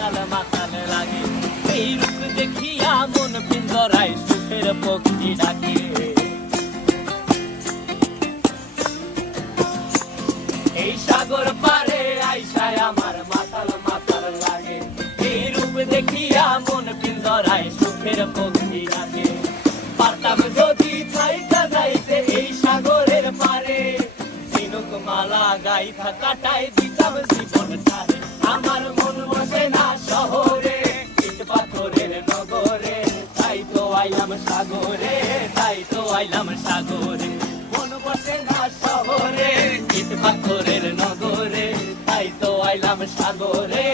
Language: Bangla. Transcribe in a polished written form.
মাতাল মাতাল লাগে। এই রূপ দেখিয়া মন পিঞ্জরায় সুখের পক্ষী ডাকে। এই সাগর পারে আইসায় আমার মাতাল মাতাল লাগে। এই রূপ দেখিয়া মন পিঞ্জরায় সুখের পক্ষী ডাকে। পারতাম যদি থাইকা যাইতে এই সাগরের পারে, ঝিনুক মালা গাইথা কাটাই দিতাম জীবনটারে। আমার মন বসে না শহরে, ইট পাথরের নগরে, তাই তো আইলাম সাগরে, তাই তো আইলাম সাগরে। মন বসে না শহরে, ইট পাথরের নগরে, তাই তো আইলাম সাগরে,